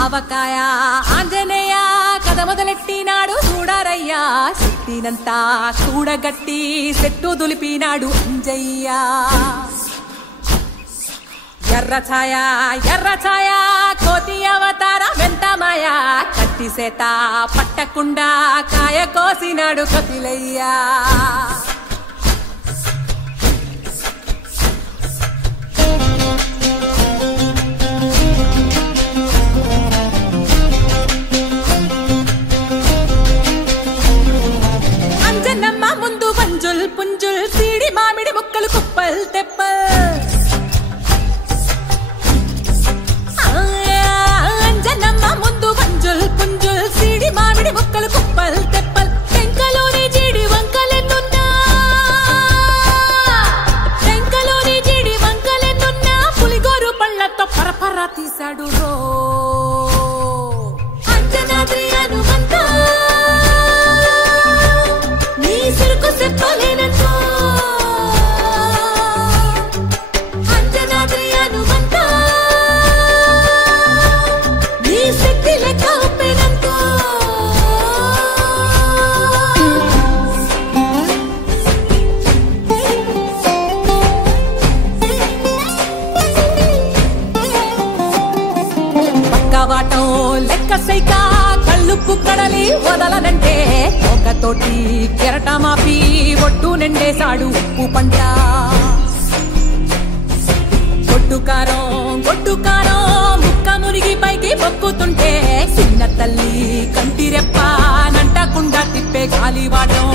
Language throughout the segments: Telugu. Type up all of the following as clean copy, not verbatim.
ఆవకాయ ఆంజనేయ కథ మొదలెట్టినాడు చూడారయ్యా శక్తినంతా చూడగట్టి చెట్టు దులిపినాడు అంజయ్య ఎర్ర ఛాయ కోతి అవతార వెంటమాయ కత్తి సేత పట్టకుండా కాయ కోసినాడు కపిలయ్యా అంజనమ్మ ముందు పంజుల్ పుంజుల్ సీడి మామిడి ముక్కలు కుప్పల్ తెప్పల్ అంజనమ్మ ముందు పంజుల్ పుంజుల్ సీడి మామిడి ముక్కలు కుప్పల్ తెప్పల్ టెంకలోని జీడి వంకలెన్నున్నా పులిగోరు పళ్ళతో పరపర తీశాడు రో అంజనాద్రి హనుమంత నీ సిరుకు చెప్పలేనంతో అంజనాద్రి హనుమంత నీ శక్తి లెక్క ఉప్పెనంతో పక్కవాటం లెక్క సైక కళ్ళుప్పు కడలి వదలనంటే ఒకతోటి కెరటమాపి ఒట్టు నిండేశాడు ఉప్పు పంట గొడ్డు కారం ముక్క మురిగి పైకి పొక్కుతుంటే చిన్న తల్లి కంటి రెప్ప నంటకుండా తిప్పే గాలివాటం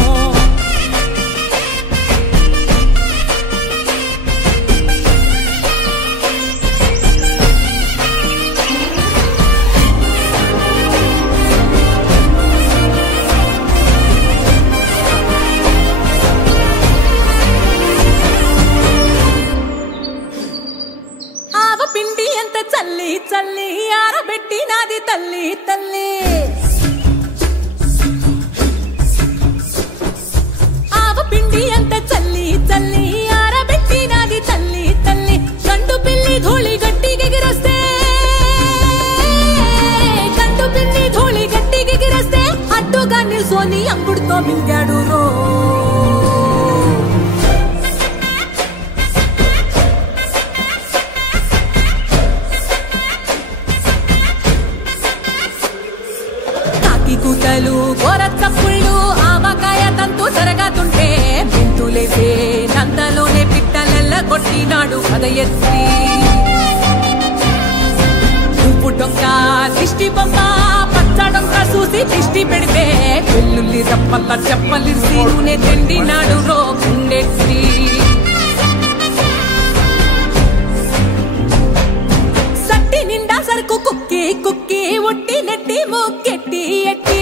పిండి ఎంత చల్లి చల్లి ఆరబెట్టి నాది తల్లి తల్లి ఆవ పిండి ఎంత చల్లి చల్లి ఆరబెట్టి నాది తల్లి తల్లి గండు పిల్లి ధూళి గట్టిగెగిరస్తే అడ్డుగా నిల్సోని అంగుడుతో మింగాడు రో కూతలు గోరచ్చప్పుళ్ళు ఆవకాయ తంతు జరగతుంటే మెంతులేసే నందలోనే పిట్టలెల్ల కొట్టినాడు కథ ఎత్తి ఉప్పు డొక్క దిష్టి బొమ్మ పచ్చడొక్క చూసి దిష్టి పెడితే వెల్లుల్లి రప్పల్ల చెప్పలిసి నూనె తిండినాడు రో గుండెత్తి సట్టి నిండా సరుకు కుక్కి కుక్కి ఒట్టి నెట్టి మొక్కెట్టి ఎట్టి